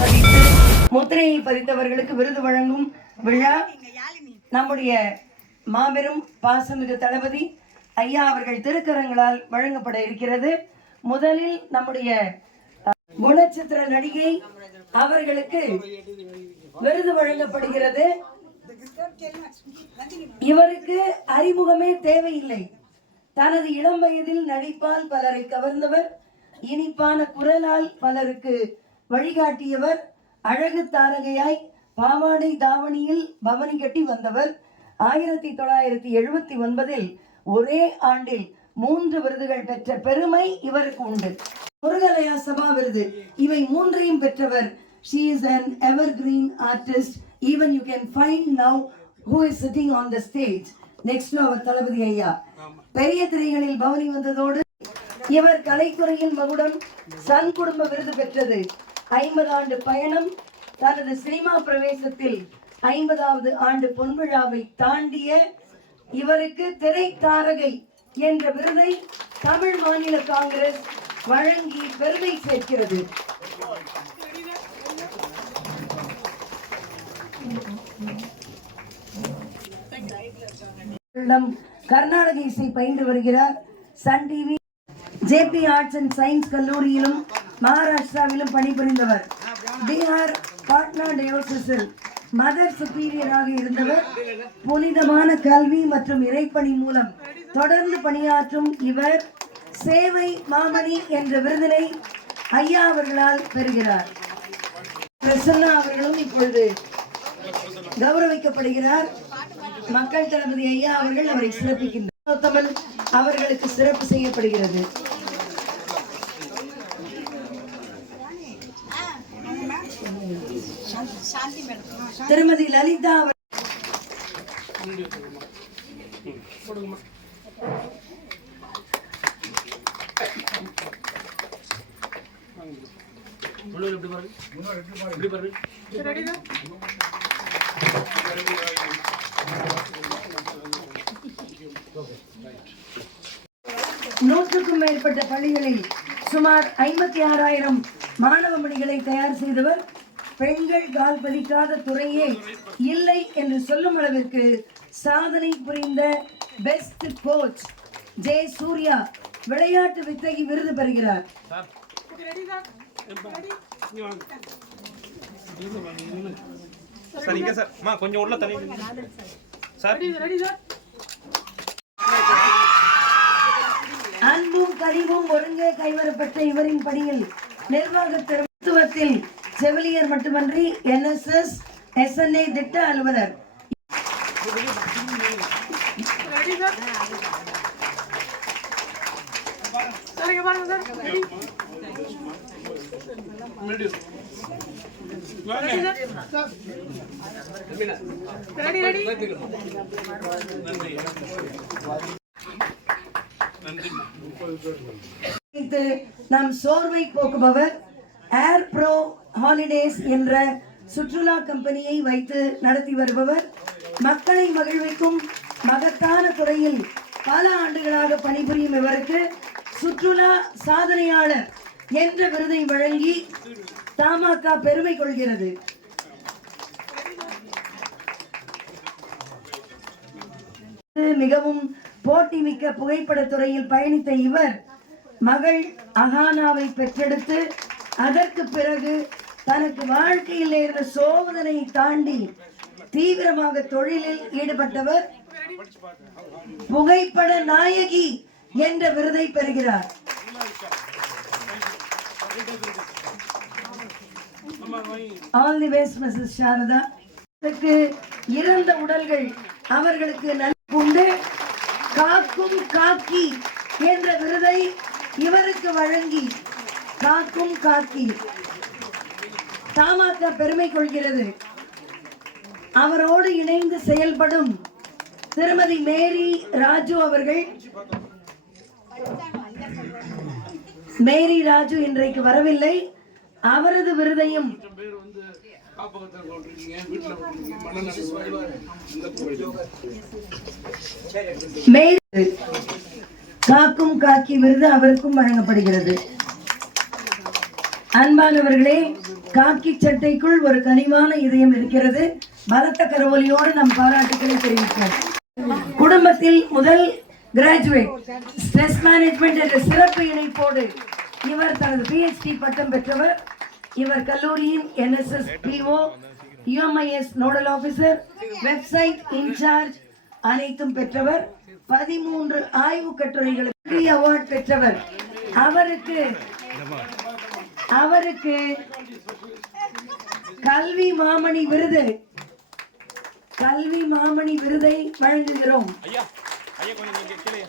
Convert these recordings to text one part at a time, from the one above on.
பதித்து முத்திரையை பதித்தவர்களுக்கு விருது வழங்கும் விழா நம்முடைய மாபெரும் பாசமிகு தளபதி ஐயா அவர்கள் திருக்கரங்களால் வழங்கப்பட இருக்கிறது. முதலில் நம்முடைய குணச்சித்திர நடிகை அவர்களுக்கு விருது வழங்கப்படுகிறது. இவருக்கு அறிமுகமே தேவையில்லை. தனது இளம் வயதில் நடிப்பால் பலரை கவர்ந்தவர். இனிப்பான குரலால் பலருக்கு வழிகாட்டியவர் அழகு தாரகையாய் பாவாடை தாவணியில் பவனி கட்டி வந்தவர். ஆயிரத்தி தொள்ளாயிரத்தி எழுபத்தி ஒன்பதில் ஒரே ஆண்டில் மூன்று விருதுகள் பெற்ற பெருமை இவருக்கு உண்டு. முருகலயா சபா விருது. இவை மூன்றையும் பெற்றவர். She is an evergreen artist even you can find now who is sitting on the stage next அவர் தளபதி ஐயா. பெரிய திரைகளில் பவனி வந்ததோடு இவர் கலைத்துறையில் மகுடம் சன் குடும்ப விருது பெற்றது. ஐம்பது ஆண்டு பயணம் தனது சினிமா பிரவேசத்தில் ஐம்பதாவது ஆண்டு பொன்விழாவை தாண்டிய இவருக்கு திரை தாரகை என்ற விருதை தமிழ் மாநில காங்கிரஸ் வழங்கி பெருமை சேர்க்கிறது. கர்நாடக இசை பயின்று வருகிறார். Sun TV JP arts and science கல்லூரியிலும் மகாராஷ்டிராவிலும் பணிபுரிந்தவர். பீகார் பாட்னா டயோசிஸில் மதர் சுப்பீரியராக இருந்தவர். புனிதமான கல்வி மற்றும் இறைப்பணி மூலம் தொடர்ந்து பணியாற்றும் இவர் சேவை மாமணி என்ற விருதினை ஐயா அவர்களால் பெறுகிறார். பிரசன்னா அவர்களும் இப்பொழுது கௌரவிக்கப்படுகிறார். மக்கள் தளபதி ஐயா அவர்கள் அவரை சிறப்பிக்கின்றனர் அவர்களுக்கு சிறப்பு செய்யப்படுகிறது. திருமதி லலிதா நூற்றுக்கும் மேற்பட்ட பள்ளிகளில் சுமார் ஐம்பத்தி ஆறாயிரம் மாணவ மணிகளை தயார் செய்தவர் பெண்கள் கால் பதிக்காத துறையே இல்லை என்று சொல்லும் அளவிற்கு சாதனை புரிந்த பெஸ்ட் கோச் ஜே சூர்யா விளையாட்டு வித்தகி விருது பெறுகிறார். சார் இங்க சார். அம்மா கொஞ்சம் உள்ள தண்ணி சார். அன்பும் கனிவும் ஒருங்கே கைவரப்பட்ட இவரின் பணியில் நிர்வாக மருத்துவத்தில் செவிலியர் மட்டுமன்றி என்எஸ்எஸ் எஸ்என்ஏ திட்ட அலுவலர். நம் சோர்வை போக்குபவர் ஏர் ப்ரோ ஹாலிடேஸ் என்ற சுற்றுலா கம்பெனியை வைத்து நடத்தி வருபவர். மக்களை மகிழ்விக்கும் மகத்தான துறையில் பல ஆண்டுகளாக பணிபுரியும் இவருக்கு சுற்றுலா சாதனையாளர் என்ற விருதை வழங்கி தமாக பெருமை கொள்கிறது. மிகவும் போட்டி மிக்க புகைப்படத் துறையில் பயணித்த இவர் மகள் அகானாவை பெற்றெடுத்து அதற்கு பிறகு தனக்கு வாழ்க்கையில் நேர்ந்த சோதனையை தாண்டி தீவிரமாக தொழிலில் ஈடுபட்டவர் புகைப்பட நாயகி என்ற விருதை பெறுகிறார். All the best Mrs Sharada இதற்கு இறந்த உடல்கள் அவர்களுக்கு நல்குண்டு காக்கும் காக்கி என்ற விருதை இவருக்கு வழங்கி காக்கும் காக்கி. தமாக பெருமை கொள்கிறது. அவரோடு இணைந்து செயல்படும் திருமதி மேரி ராஜு அவர்கள் மேரி ராஜு இன்றைக்கு வரவில்லை. அவரது விருதையும் மேரி காக்கும் காக்கி விருது அவருக்கும் வழங்கப்படுகிறது. அன்பானவர்களே காக்கி சட்டைக்குள் ஒரு கனிவான இதயம் இருக்கிறது. பலத்த கரவொலியோடு நம் பாராட்டுக்களை தெரிவிப்போம். குடும்பத்தில் முதல் கிராஜுவேட் ஸ்ட்ரெஸ் மேனேஜ்மெண்ட் என்ற சிறப்பு இணைப்போடு இவர் தனது பிஹெச்டி பட்டம் பெற்றவர். இவர் கல்லூரியின் NSS PO UMIS nodal officer website in charge அனைத்தும் பெற்றவர். பதிமூன்று ஆய்வு கட்டுரைகளுக்கு அவார்ட் பெற்றவர். அவருக்கு அவருக்கு கல்வி மாமணி விருது. கல்வி மாமணி விருதை வழங்குகிறோம். ஐயா ஐயா கொஞ்சம் நீங்க கீழே.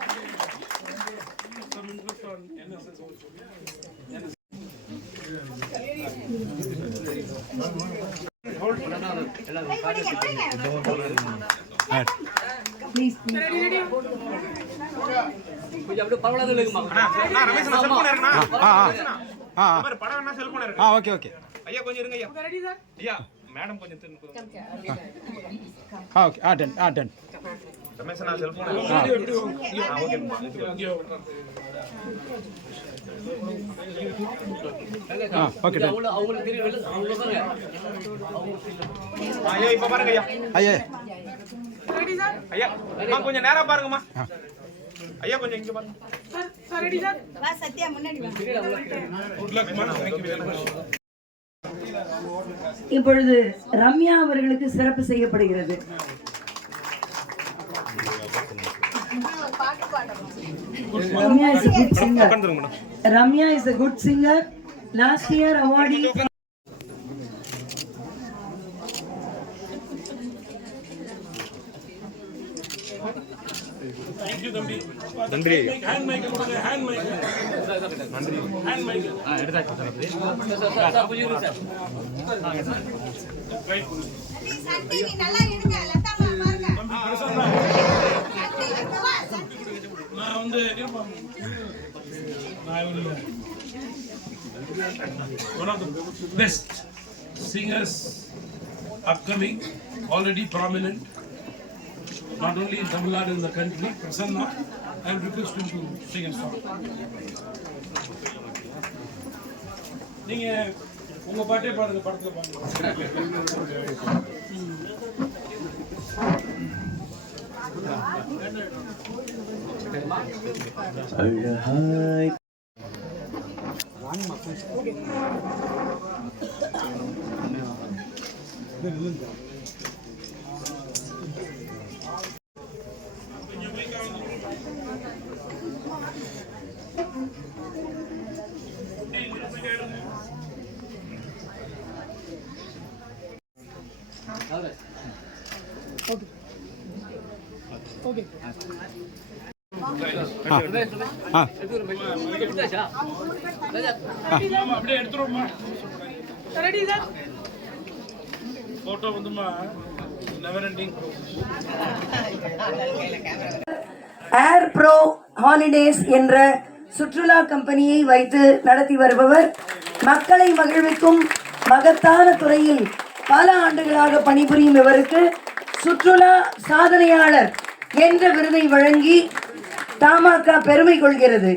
ப்ளீஸ் படம் என்ன செல்போன் இருக்கு ஆ ஓகே ஓகே. ஐயா கொஞ்சம் இருங்க ஐயா. ஐயா மேடம் கொஞ்சம் திரும்ப ஆ. ஓகே ஆ டன் ஆ டன் ரமேஷ் ஆ. ஓகே ஆ ஓகே டன் ஐயா இப்ப பாருங்க ஐயா. ஐயா ஐயா அம்மா கொஞ்சம் நேரா பாருங்கம்மா. ஐயா கொஞ்சம் இங்க பாருங்க வா சத்யா முன்னாடி வா இப்பொழுது ரம்யா அவர்களுக்கு சிறப்பு செய்யப்படுகிறது. Ramya is good singer Ramya is good singer last year awardee Thank you. TV நல்லா எடுங்க லதாமா பாருங்க சன் டிவி வா சன் நான் வந்து one of the best singers upcoming, already prominent, not only in Tamil Nadu in the country, Prasanna. I will request him to sing a song. நீங்க உங்க பாட்டே பாடுங்க படத்துல பாடுங்க ஆ ஆ ஆமா, அப்படியே எடுத்துருவோம்மா போட்டோ வந்துமா never ending air pro holidays என்ற சுற்றுலா கம்பெனியை வைத்து நடத்தி வருபவர் மக்களை மகிழ்விக்கும் மகத்தான துறையில் பல ஆண்டுகளாக பணிபுரியும் இவருக்கு சுற்றுலா சாதனையாளர் என்ற விருதை வழங்கி தமாக பெருமை கொள்கிறது.